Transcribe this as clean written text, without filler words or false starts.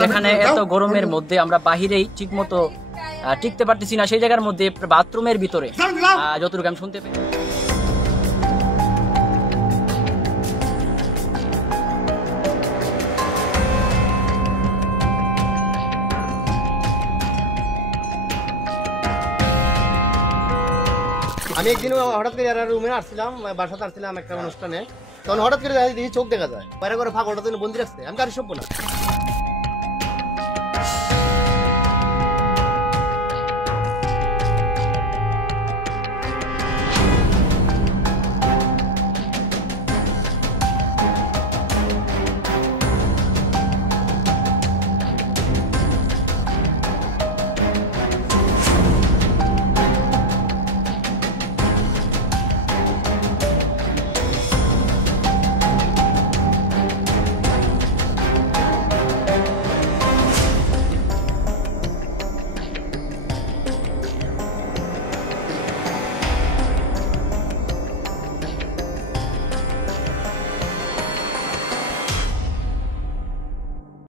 যেখানে এত গরমের মধ্যে আমরা বাহিরেই ঠিক মতো টিকতে পারতেছি না, সেই জায়গার মধ্যে বাথরুমের ভিতরে যতটুকু আমি শুনতে পাই। আমি একদিন হঠাৎ করে রুমে আসছিলাম, বাসাতে আসছিলাম একটা অনুষ্ঠানে, তখন হঠাৎ করে চোখ দেখা যায় বাইরে করে ফাঁক, ওটা বন্দি রাখছে। আমি কারি সভ্য না।